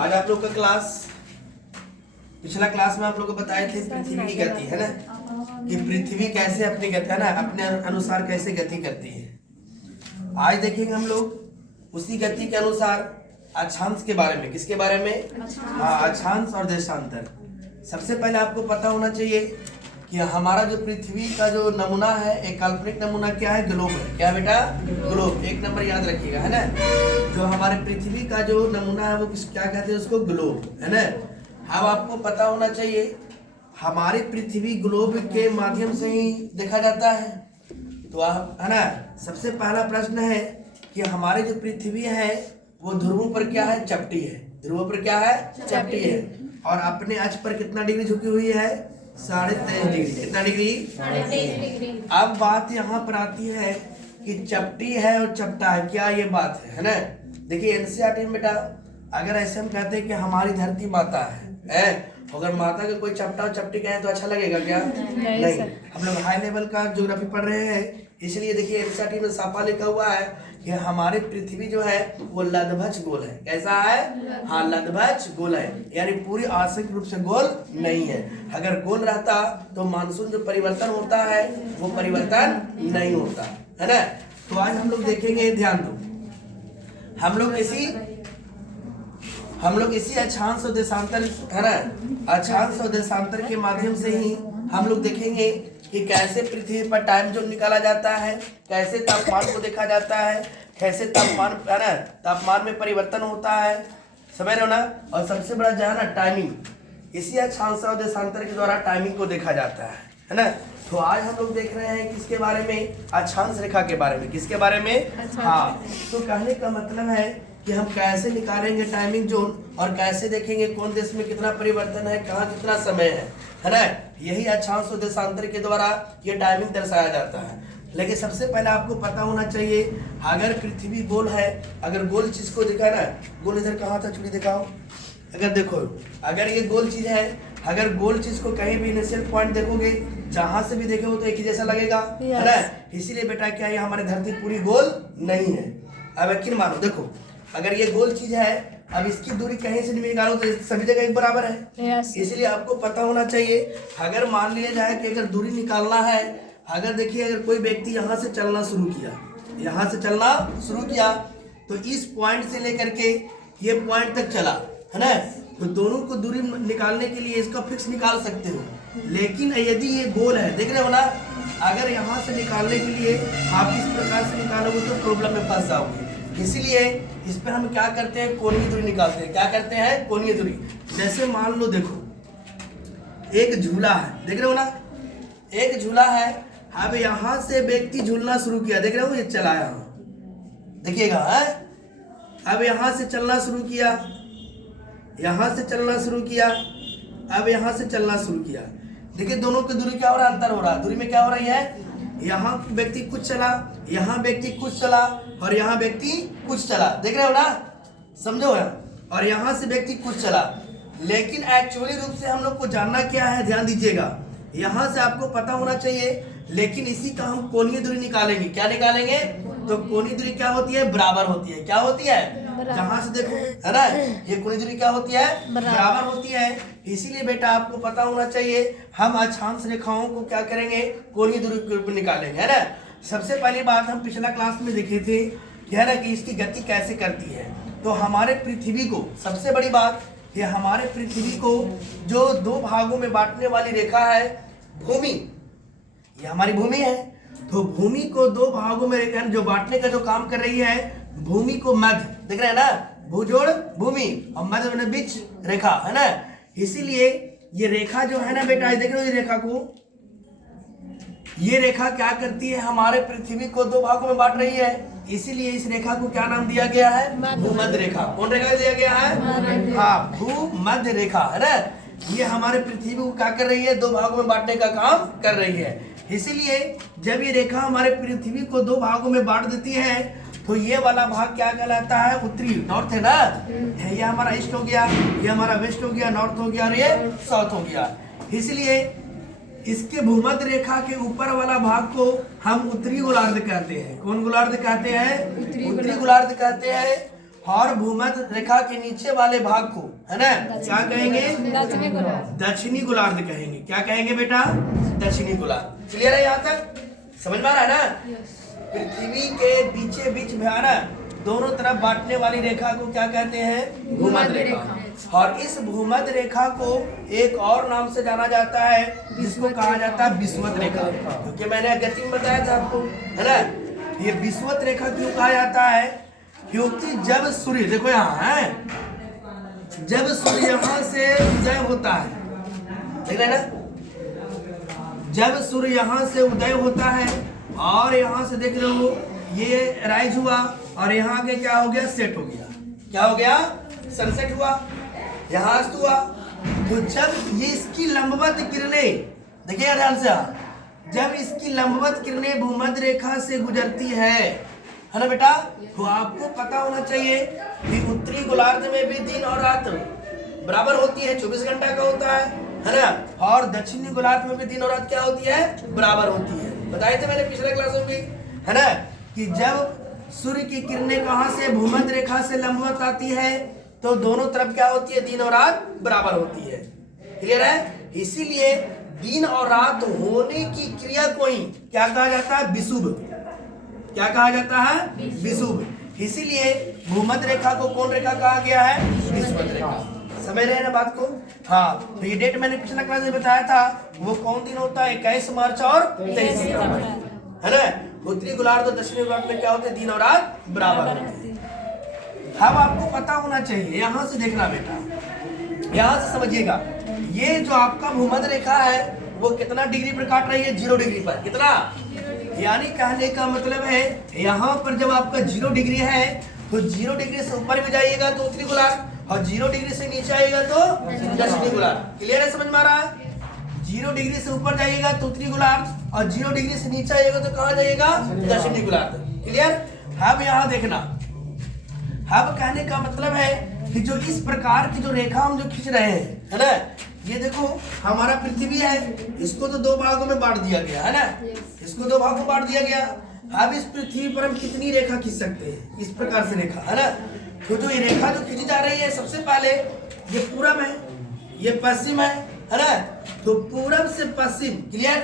आज आप लोग का क्लास, पिछला क्लास में आप लोग को बताए थे पृथ्वी की गति, है ना, कि पृथ्वी कैसे अपनी गति, है ना, अपने अनुसार कैसे गति करती है। आज देखेंगे हम लोग उसी गति के अनुसार अक्षांश के बारे में। किसके बारे में? अक्षांश और देशांतर। सबसे पहले आपको पता होना चाहिए कि हमारा जो पृथ्वी का जो नमूना है, एक काल्पनिक नमूना क्या है? ग्लोब है। क्या बेटा? ग्लोब। एक नंबर याद रखिएगा, है ना। जो हमारे पृथ्वी का जो नमूना है वो क्या कहते हैं? उसको ग्लोब, है ना। अब आपको पता होना चाहिए हमारी पृथ्वी ग्लोब के माध्यम से ही देखा जाता है। तो आप, है ना, सबसे पहला प्रश्न है कि हमारी जो पृथ्वी है वो ध्रुवों पर क्या है? चपटी है। ध्रुवों पर क्या है? चपटी है। और अपने अक्ष पर कितना डिग्री झुकी हुई है? 23.5 डिग्री। कितना डिग्री? 23.5 डिग्री। अब बात यहाँ पर आती है कि चपटी है और चपटा है, क्या ये बात है ना। देखिए एनसीईआरटी में बेटा, अगर ऐसे हम कहते हैं कि हमारी धरती माता है, अगर माता का कोई चपटा और चपटी कहे तो अच्छा लगेगा क्या? नहीं। हम लोग हाई लेवल का ज्योग्राफी पढ़ रहे हैं, इसलिए देखिए एनसीईआरटी में साफा लिखा हुआ है कि हमारी पृथ्वी जो है वो लधभज गोल है। कैसा है? हाँ, लधभज गोल है, यानी पूरी आंशिक रूप से गोल नहीं है। अगर गोल रहता तो मानसून जो परिवर्तन होता है वो परिवर्तन नहीं होता, है ना। तो आज हम लोग देखेंगे, ध्यान दो, हम लोग इसी अक्षांश और देशांतर, है ना, अक्षांश और देशांतर के माध्यम से ही हम लोग देखेंगे कि कैसे पृथ्वी पर टाइम जोन निकाला जाता है, कैसे तापमान को देखा जाता है, कैसे तापमान, है ना, तापमान में परिवर्तन होता है, समझ रहे हो ना। और सबसे बड़ा जो है ना, टाइमिंग, इसी अक्षांश और देशांतर के द्वारा टाइमिंग को देखा जाता है ना। तो आज हम लोग देख रहे हैं किसके बारे में? अक्षांश रेखा के बारे में। किसके बारे में? हाँ। तो कहने का मतलब है कि हम कैसे निकालेंगे टाइमिंग जोन और कैसे देखेंगे कौन देश में कितना परिवर्तन है, कहाँ कितना समय है ना। यही अक्षांश और देशांतर के द्वारा ये टाइमिंग दर्शाया जाता है। लेकिन सबसे पहले आपको पता होना चाहिए, अगर पृथ्वी गोल है, अगर गोल चीज को दिखा ना, गोल इधर कहाँ था, छुरी दिखाओ। अगर देखो, अगर ये गोल चीज है, अगर गोल चीज को कहीं भी इनिशियल पॉइंट देखोगे, जहां से भी देखोगे तो एक ही जैसा लगेगा, है ना। इसीलिए बेटा क्या है, हमारी धरती पूरी गोल नहीं है। अब यकीन मानो, देखो, अगर ये गोल चीज है, अब इसकी दूरी कहीं से भी निकालो तो सभी जगह एक बराबर है। इसलिए आपको पता होना चाहिए, अगर मान लिया जाए कि अगर दूरी निकालना है, अगर देखिए अगर कोई व्यक्ति यहाँ से चलना शुरू किया, यहाँ से चलना शुरू किया, तो इस पॉइंट से लेकर के ये पॉइंट तक चला, है ना, तो दोनों को दूरी निकालने के लिए इसका फिक्स निकाल सकते हो। लेकिन यदि ये गोल है, देख रहे हो ना, अगर यहाँ से निकालने के लिए आप इस प्रकार से निकालोगे तो प्रॉब्लम में फंस जाओगे। इसीलिए इस पर हम क्या करते हैं? कोणीय दूरी निकालते हैं। क्या करते हैं? कोणीय दूरी। जैसे मान लो, देखो एक झूला है, देख रहे हो ना, एक झूला है। अब यहाँ से व्यक्ति झूलना शुरू किया, देख रहे हो, ये चला यहाँ, देखिएगा, अब यहाँ से चलना शुरू किया, यहाँ से चलना शुरू किया, अब यहाँ से चलना शुरू किया। देखिए दोनों की दूरी क्या हो रहा है? अंतर हो रहा है। दूरी में क्या हो रही है? यहाँ व्यक्ति कुछ चला, यहाँ व्यक्ति कुछ चला, और यहाँ व्यक्ति कुछ चला, देख रहे हो ना, समझो है। और यहाँ से व्यक्ति कुछ चला। लेकिन एक्चुअली रूप से हम लोग को जानना क्या है, ध्यान दीजिएगा, यहाँ से आपको पता होना चाहिए। लेकिन इसी का हम कोणीय दूरी निकालेंगे। क्या निकालेंगे? तो कोणीय दूरी क्या होती है? बराबर होती है। क्या होती है? जहां से देखो, है ना, ये कोणीय दूरी क्या होती है? बराबर होती है। इसीलिए बेटा आपको पता होना चाहिए, हम अक्षांश रेखाओं को क्या करेंगे? कोणीय दूरी निकालेंगे, है ना। सबसे पहली बात हम पिछला क्लास में देखे थे, है ना, कि इसकी गति कैसे करती है। तो हमारे पृथ्वी को, सबसे बड़ी बात, ये हमारे पृथ्वी को जो दो भागों में बांटने वाली रेखा है, भूमि, ये हमारी भूमि है। तो भूमि को दो भागों में जो बांटने का जो काम कर रही है, भूमि को मध्य, देख रहे हैं ना, भूजोड़ भूमि और मध्य में बीच रेखा, है ना। इसीलिए ये रेखा जो है ना बेटा, देख रहे हो, ये रेखा को, ये रेखा क्या करती है? हमारे पृथ्वी को दो भागों में बांट रही है। इसीलिए इस रेखा को क्या नाम दिया गया है? भूमध्य रेखा। कौन रेखा दिया गया है? हाँ, भूमध्य रेखा, है ना। ये हमारे पृथ्वी को क्या कर रही है? दो भागों में बांटने का काम कर रही है। इसीलिए जब ये रेखा हमारे पृथ्वी को दो भागों में बांट देती है, तो ये वाला भाग क्या कहलाता है? उत्तरी, नॉर्थ, है ना। ये हमारा ईस्ट हो गया, ये हमारा वेस्ट हो गया, नॉर्थ हो गया, और ये साउथ हो गया। इसलिए इसके भूमध्य रेखा के ऊपर वाला भाग को हम उत्तरी गोलार्ध कहते हैं। कौन गोलार्ध कहते हैं? उत्तरी गोलार्ध कहते हैं। और भूमध्य रेखा के नीचे वाले भाग को, है ना, क्या कहेंगे? दक्षिणी गोलार्ध कहेंगे। क्या कहेंगे बेटा? दक्षिणी गोलार्ध। क्लियर है? यहाँ तक समझ में आ रहा है ना? पृथ्वी के बीचे बीच में आना दोनों तरफ बांटने वाली रेखा को क्या कहते हैं? भूमध्य रेखा। और इस भूमध्य रेखा को एक और नाम से जाना जाता है जिसको कहा जाता है विषुवत रेखा, क्योंकि मैंने गति में बताया था आपको, है ना। ये विषुवत रेखा क्यों कहा जाता है? क्योंकि जब सूर्य, देखो यहाँ है, जब सूर्य यहाँ से उदय होता है, देख रहे हैं ना, जब सूर्य यहाँ से उदय होता है और यहाँ से देख रहे हो ये राइज हुआ और यहाँ के क्या हो गया? सेट हो गया। क्या हो गया? सनसेट हुआ, यहाँ अस्त हुआ। तो जब ये इसकी लंबवत किरणें, देखिए ध्यान से, जब इसकी लंबवत किरणें भूमध्य रेखा से गुजरती है ना बेटा, तो आपको पता होना चाहिए कि उत्तरी गोलार्ध में भी दिन और रात बराबर होती है, 24 घंटा का होता है ना। और दक्षिणी गोलार्ध में भी दिन और रात क्या होती है? बराबर होती है। बताए थे मैंने पिछले क्लास में भी, है ना, कि जब सूर्य की किरणें कहां से? भूमध्य रेखा से लंबवत आती है, तो दोनों तरफ क्या होती है? दिन और रात बराबर होती है। क्लियर है? इसीलिए दिन और रात होने की क्रिया को ही क्या कहा जाता है? विषुव। क्या कहा जाता है? विषुव। इसीलिए भूमध्य रेखा को कौन रेखा कहा गया है? विषुवत रेखा। समझ रहे हैं ना बात को? हाँ, तो ये डेट मैंने पिछला क्लास में बताया था, वो कौन दिन होता है? 21 मार्च और 23 सितंबर, है ना। उत्तरी गोलार्ध और दक्षिणी गोलार्ध में क्या होते हैं? दिन और रात बराबर होते हैं। अब आपको पता होना चाहिए, यहाँ से देखना बेटा, यहाँ से समझिएगा, ये जो आपका भूमध्य रेखा है वो कितना डिग्री पर काट रही है? 0 डिग्री पर। कितना? यानी कहने का मतलब है यहाँ पर जब आपका 0 डिग्री है तो 0 डिग्री से ऊपर भी जाइएगा तो उत्तरी गोलार्ध, और 0 डिग्री से नीचे आएगा तो दक्षिणी गोलार्ध। क्लियर है? समझ में आ रहा है? 0 डिग्री से ऊपर जाइएगा तो उत्तरी गोलार्ध, और 0 डिग्री से नीचे आइएगा तो कहाँ जाइएगा? दक्षिणी गोलार्ध। क्लियर? अब यहाँ देखना, अब कहने का मतलब है कि जो इस प्रकार की जो रेखा हम जो खींच रहे हैं, है ना, ये देखो हमारा पृथ्वी है, इसको तो 2 भागों में बांट दिया गया, है ना, इसको 2 भागों में बांट दिया गया। अब इस पृथ्वी पर हम कितनी रेखा खींच सकते हैं? इस प्रकार से रेखा, है ना। तो जो ये रेखा जो खींची जा रही है, सबसे पहले ये पूरब है, ये पश्चिम है ना। तो पूरब से पश्चिम, क्लियर,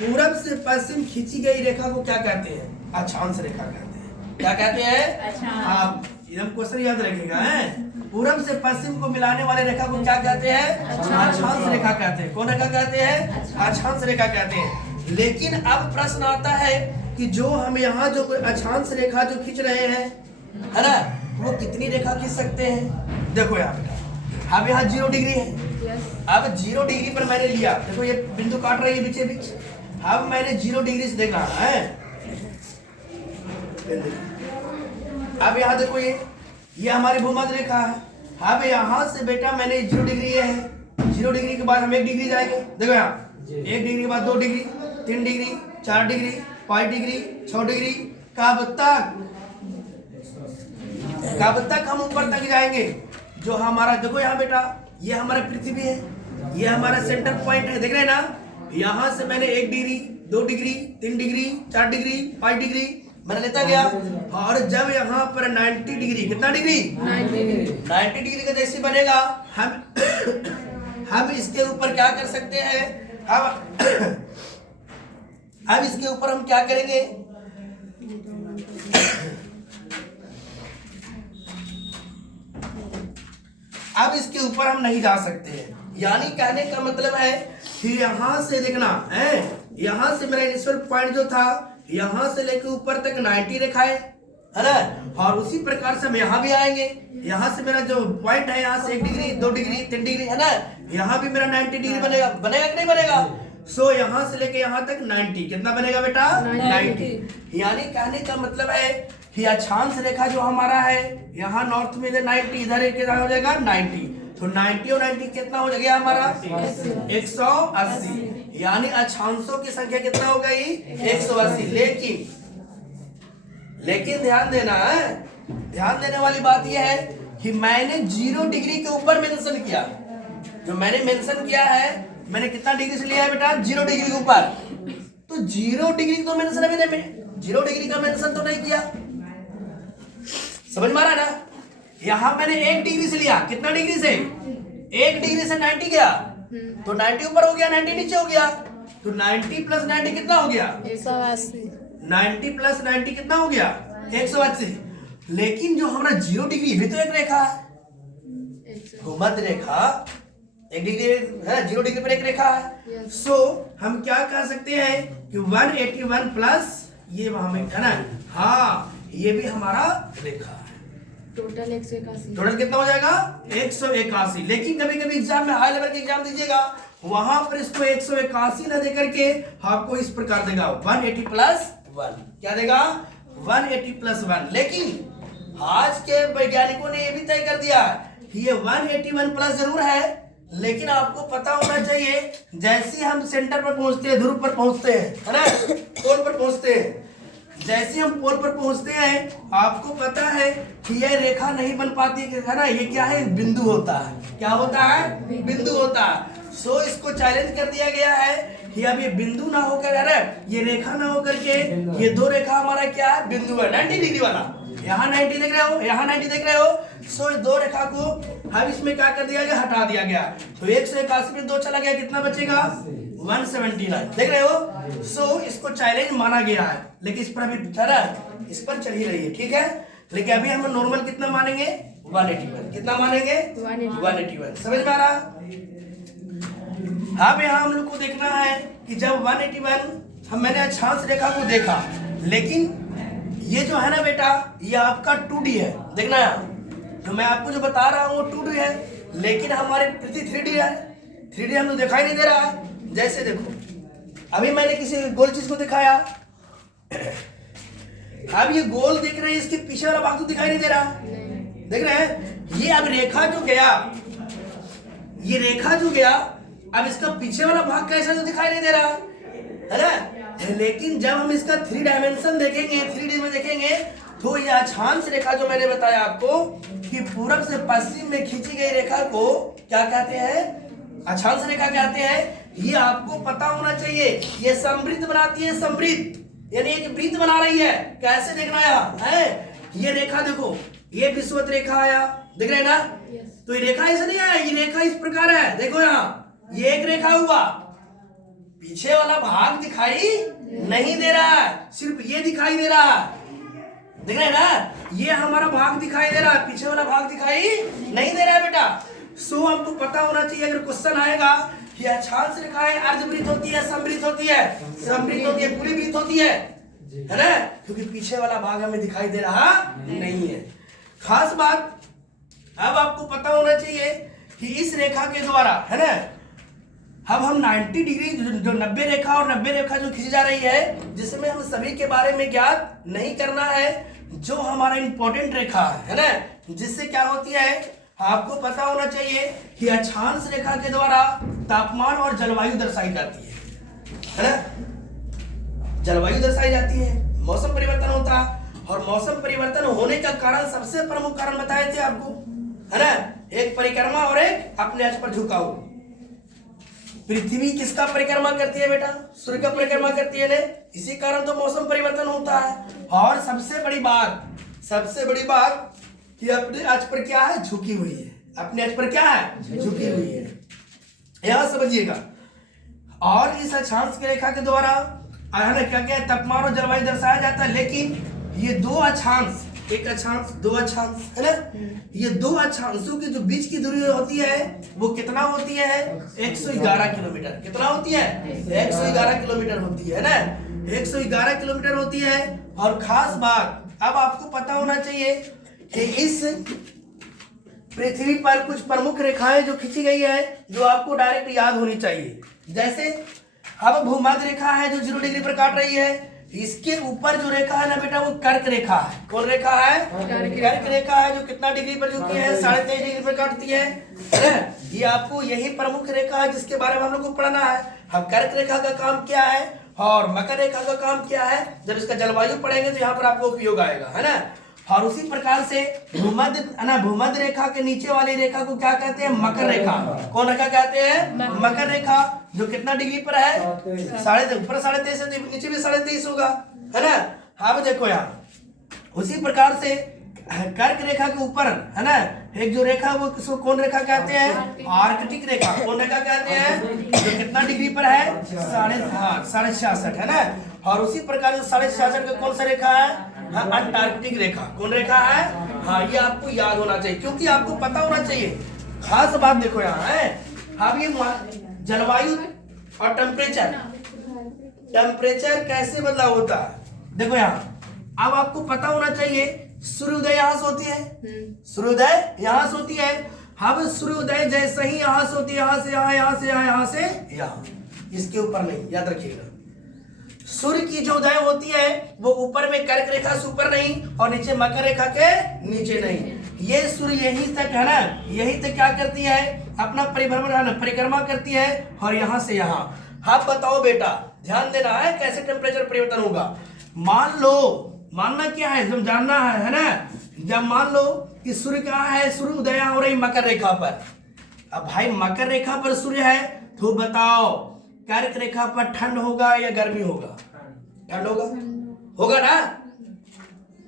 पूरब से पश्चिम खींची गई रेखा को क्या कहते हैं? अक्षांश रेखा कहते हैं। क्या कहते हैं? आप एकदम क्वेश्चन याद रखिएगा, है। पूरब से पश्चिम को मिलाने वाले रेखा को क्या कहते हैं? अक्षांश रेखा कहते हैं। कौन रेखा कहते हैं? अक्षांश रेखा कहते हैं। लेकिन अब प्रश्न आता है कि जो हम यहाँ जो अक्षांश रेखा जो खींच रहे हैं, है ना, वो कितनी रेखा खींच सकते हैं? देखो यहाँ बेटा, अब यहाँ 0 डिग्री है। अब 0 डिग्री पर मैंने लिया, देखो ये बिंदु काट रही है बीचे बीच। अब मैंने 0 डिग्री से देखा है, अब यहाँ देखो ये हमारी भूमध्य रेखा है। अब यहाँ से बेटा मैंने 0 डिग्री ये है, 0 डिग्री के बाद हम 1 डिग्री जाएंगे। देखो यहाँ 1 डिग्री के बाद 2 degree, 3 degree, 4 degree, 5 degree, 6 degree, कब तक हम ऊपर तक जाएंगे। जो हमारा देखो यहाँ बेटा, ये हमारा पृथ्वी है, ये हमारा सेंटर पॉइंट है, देख रहे हैं ना। यहाँ से मैंने 1 degree, 2 degree, 3 degree, 4 degree, 5 degree मैंने लेता गया। और जब यहाँ पर 90 डिग्री, कितना डिग्री? 90 डिग्री का जैसे बनेगा, हम इसके ऊपर क्या कर सकते हैं? अब इसके ऊपर हम क्या करेंगे? अब इसके ऊपर हम नहीं जा सकते हैं। यानी कहने का मतलब है कि यहाँ से देखना है, यहाँ से मेरा इनिशियल पॉइंट जो था, यहाँ से लेकर ऊपर तक 90 रेखा है ना। और उसी प्रकार से हम यहाँ भी आएंगे, यहाँ से मेरा जो पॉइंट है, यहाँ से 1 डिग्री, 2 डिग्री, 3 डिग्री, है ना, यहाँ भी मेरा 90 डिग्री बनेगा। बनेगा कि नहीं बनेगा? सो यहाँ से लेके यहाँ तक 90, कितना बनेगा बेटा? 90। यानी कहने का मतलब है कि अक्षांश रेखा जो हमारा है, यहाँ नॉर्थ में 90, इधर एक हो जाएगा 90। तो 90 और 90 कितना हो जाएगा हमारा? 180। यानी अक्षांशों की संख्या कितना हो गई? 180। लेकिन ध्यान देना है, ध्यान देने वाली बात यह है कि मैंने 0 डिग्री के ऊपर मेंशन किया। जो मैंने मेंशन किया है, मैंने कितना डिग्री से लिया है बेटा? 0 डिग्री के ऊपर। तो 0 डिग्री तो मेंशन अभी नहीं, 0 डिग्री का मेंशन तो नहीं किया। समझ में आ रहा है ना? यहाँ मैंने 1 डिग्री से लिया, कितना डिग्री से? 1 डिग्री से 90 गया, तो 90 ऊपर हो गया, 90 नीचे हो गया, तो 90 प्लस 90 कितना हो गया? 180। 90 प्लस 90 कितना हो गया? 180। लेकिन जो हमारा 0 डिग्री भी तो एक रेखा है, भूमध्य रेखा 1 डिग्री है, 0 डिग्री पर एक रेखा है। सो हम क्या कह सकते हैं कि 181 प्लस ये हमें है ना, हाँ ये भी हमारा रेखा है। टोटल 181। टोटल कितना हो जाएगा? 181। लेकिन कभी कभी एग्जाम में हाई लेवल के एग्जाम दीजिएगा, वहां पर इसको 181 ना दे करके आपको इस प्रकार देगा 180 प्लस 1। क्या देगा? 180 प्लस 1। लेकिन आज के वैज्ञानिकों ने यह भी तय कर दिया कि ये 181 प्लस जरूर है, लेकिन आपको पता होना चाहिए जैसे हम सेंटर पर पहुंचते हैं, ध्रुव पर पहुंचते हैं, है ना, पोल पर पहुंचते हैं, जैसे हम पोल पर पहुंचते हैं आपको पता है कि यह रेखा नहीं बन पाती है ना, ये क्या है? बिंदु होता है। क्या होता है? बिंदु होता है। सो इसको चैलेंज कर दिया गया है कि अब ये बिंदु ना होकर, अरे ये रेखा ना होकर के ये दो रेखा हमारा क्या है? बिंदु है। 90 डिग्री वाला, यहाँ 90 देख रहे हो, यहाँ 90 देख रहे हो। सो इस दो रेखा को अब इसमें क्या कर दिया गया? हटा दिया गया। तो 181 में 2 चला गया, कितना बचेगा? 179। देख रहे हो? सो इसको चैलेंज माना गया है, लेकिन इस पर अभी इस पर चल ही रही है, ठीक है। लेकिन अभी हम नॉर्मल कितना मानेंगे? 181। कितना मानेंगे? 181। समझ में आ रहा? अब यहाँ हम लोग को देखना है कि जब 181 मैंने अक्षांश रेखा को देखा, लेकिन ये जो है ना बेटा, ये आपका 2D है। देखना यहाँ, तो मैं आपको जो बता रहा हूँ वो 2D है, लेकिन हमारे पृथ्वी 3D है। 3D हम लोग दिखाई नहीं दे रहा है। जैसे देखो, अभी मैंने किसी गोल चीज को दिखाया, अब ये गोल देख रहे हैं, इसके पीछे वाला भाग तो दिखाई नहीं दे रहा, देख रहे हैं? ये अब रेखा जो गया, ये रेखा जो गया, अब इसका पीछे वाला भाग कैसा तो दिखाई नहीं दे रहा है ना। लेकिन जब हम इसका 3 डायमेंशन देखेंगे, 3D में देखेंगे, तो ये अक्षांश रेखा जो मैंने बताया आपको कि पूरब से पश्चिम में खींची गई रेखा को क्या कहते हैं? अक्षांश रेखा कहते हैं। ये आपको पता होना चाहिए, ये समवृत्त बनाती है, समवृत्त यानी एक वृत्त बना रही है। कैसे देखना है? ये रेखा देखो, ये विषुवत रेखा आया, देख रहे हैं ना? तो ये रेखा ऐसा नहीं है, ये रेखा इस प्रकार है। देखो यहाँ, ये एक रेखा हुआ, पीछे वाला भाग दिखाई नहीं दे रहा है, सिर्फ ये दिखाई दे रहा है, देख रहे हैं ना? ये हमारा भाग दिखाई दे रहा है, पीछे वाला भाग दिखाई नहीं दे रहा है बेटा। सो हमको पता होना चाहिए, अगर क्वेश्चन आएगा कि अक्षांश रेखा है, अर्धवृत्त होती है, समवृत्त होती है, समवृत्त होती है, पूरी वृत्त होती है ना? क्योंकि पीछे वाला भाग हमें दिखाई दे रहा नहीं है। खास बात अब आपको पता होना चाहिए कि इस रेखा के द्वारा, है ना, अब हम 90 डिग्री जो 90 रेखा और 90 रेखा जो खींची जा रही है, जिसमें हम सभी के बारे में ज्ञात नहीं करना है, जो हमारा इंपॉर्टेंट रेखा है ना, जिससे क्या होती है आपको पता होना चाहिए कि अक्षांश रेखा के द्वारा तापमान और जलवायु दर्शाई जाती है ना? जलवायु दर्शाई जाती है, मौसम परिवर्तन होता है। और मौसम परिवर्तन होने का कारण, सबसे प्रमुख कारण बताए थे आपको, है ना? एक परिक्रमा और एक अपने अक्ष पर झुकाव। पृथ्वी किसका परिक्रमा करती है बेटा? सूर्य का परिक्रमा करती है ना, इसी कारण तो मौसम परिवर्तन होता है। और सबसे बड़ी बात कि अपने अक्ष पर क्या है? झुकी हुई है। अपने अक्ष पर क्या है? झुकी हुई है, यहां समझिएगा। और इस अक्षांश की रेखा के द्वारा क्या क्या तापमान और जलवायु दर्शाया जाता है। लेकिन ये दो अक्षांश, एक अक्षांश, दो अक्षांश, है ना? ये दो अक्षांशों के जो बीच की दूरी होती है वो कितना होती है? 111 किलोमीटर। कितना होती है? 111 किलोमीटर होती है ना, 111 किलोमीटर होती है। और खास बात अब आपको पता होना चाहिए कि इस पृथ्वी पर कुछ प्रमुख रेखाएं जो खींची गई है, जो आपको डायरेक्ट याद होनी चाहिए। जैसे अब भूमध्य रेखा है जो 0 डिग्री पर काट रही है, इसके ऊपर जो रेखा है ना बेटा, वो कर्क रेखा है। कौन रेखा है? कर्क रेखा है, जो कितना डिग्री पर झुकी है? 23.5 डिग्री पर काटती है। ये आपको यही प्रमुख रेखा है जिसके बारे में हम लोग को पढ़ना है। हम कर्क रेखा का काम क्या है और मकर रेखा का काम क्या है, जब इसका जलवायु पढ़ेंगे तो यहाँ पर आपको उपयोग आएगा, है ना? और उसी प्रकार से भूमध्य रेखा के नीचे वाली रेखा को क्या कहते हैं? मकर रेखा। कौन रेखा कहते हैं? मकर रेखा, जो कितना डिग्री पर है? 23.5, ऊपर 23.5 है, नीचे भी 23.5 होगा, है ना? हाँ देखो यहाँ उसी प्रकार से कर्क रेखा के ऊपर है ना एक जो रेखा वो किसको कौन रेखा कहते हैं? आर्कटिक रेखा। कौन रेखा कहते हैं? जो कितना डिग्री पर है? 66.5 है ना। और उसी प्रकार से 66.5 का कौन सा रेखा है? हाँ, अंटार्कटिक रेखा। कौन रेखा है? हाँ, ये आपको याद होना चाहिए क्योंकि आपको पता होना चाहिए। खास बात देखो यहाँ है, अब ये जलवायु और टेम्परेचर कैसे बदलाव होता है देखो यहाँ। अब आपको पता होना चाहिए सूर्योदय यहाँ से होती है, सूर्योदय यहाँ से होती है। अब सूर्योदय जैसे ही यहाँ से होती है, यहाँ से यहाँ, यहाँ से यहाँ, यहाँ से यहाँ, इसके ऊपर नहीं, याद रखिएगा। सूर्य की जो उदय होती है वो ऊपर में कर्क रेखा से ऊपर नहीं और नीचे मकर रेखा के नीचे नहीं। ये सूर्य यहीं तक है ना, यहीं तक क्या करती है? अपना परिभ्रमण परिक्रमा करती है और यहाँ से यहाँ। आप बताओ बेटा, ध्यान देना है कैसे टेम्परेचर परिवर्तन होगा। मान लो, मानना क्या है जब जानना है ना, जब मान लो कि सूर्य कहाँ है, सूर्य उदय हो रही मकर रेखा पर। अब भाई मकर रेखा पर सूर्य है तो बताओ कर्क रेखा पर ठंड होगा या गर्मी होगा? ठंड होगा, होगा ना,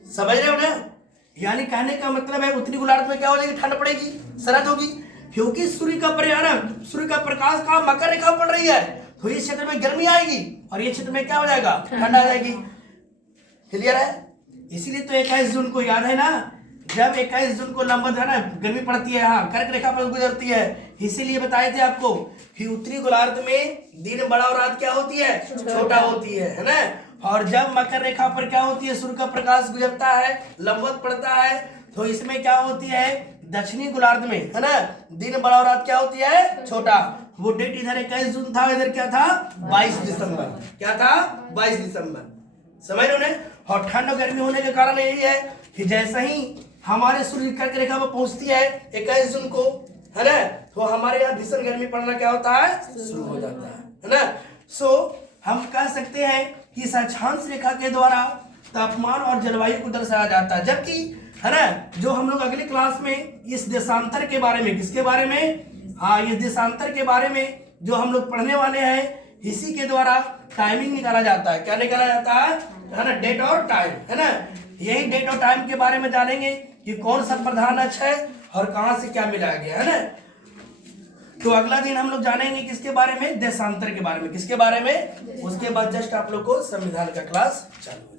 समझ रहे हो ना। यानी कहने का मतलब है उत्तरी गोलार्ध में क्या हो जाएगी? ठंड पड़ेगी, सरद होगी, क्योंकि सूर्य का परिणाम, सूर्य का प्रकाश कहाँ? मकर रेखा पड़ रही है, तो इस क्षेत्र में गर्मी आएगी और ये क्षेत्र में क्या हो जाएगा? ठंड आ जाएगी। क्लियर है? इसीलिए तो 21 जून को याद है ना, जब 21 जून को लंबवत है ना गर्मी पड़ती है, यहाँ कर्क रेखा पर गुजरती है। इसीलिए बताए थे आपको कि उत्तरी गोलार्ध में दिन बड़ा और रात क्या होती है? छोटा होती है ना। और जब मकर रेखा पर क्या होती है? सूर्य का प्रकाश गुजरता है, लंबवत पड़ता है, तो इसमें क्या होती है? दक्षिणी गोलार्ध में है ना दिन बड़ा और रात क्या होती है? छोटा। वो डेट इधर 21 जून था, इधर क्या था? 22 दिसंबर। क्या था? 22 दिसंबर। समझ रहे हो ना। और ठंड और गर्मी होने के कारण यही है कि जैसे ही हमारे सूर्य कर्क रेखा पर पहुंचती है 21 जून को, है ना, तो हमारे यहाँ भीषण गर्मी पड़ना क्या होता है? शुरू हो जाता है ना। सो हम कह सकते हैं कि इस अक्षांश रेखा के द्वारा तापमान और जलवायु को दर्शाया जाता है। जबकि है ना जो हम लोग अगले क्लास में इस देशांतर के बारे में, किसके बारे में? हाँ, ये देशांतर के बारे में जो हम लोग पढ़ने वाले हैं, इसी के द्वारा टाइमिंग निकाला जाता है। क्या निकाला जाता है ना? डेट और टाइम, है ना। यही डेट और टाइम के बारे में जानेंगे कि कौन सा प्रधान अक्ष है और कहां से क्या मिलाया गया है ना। तो अगला दिन हम लोग जानेंगे किसके बारे में? देशांतर के बारे में। किसके बारे में? उसके बाद जस्ट आप लोग को संविधान का क्लास चालू।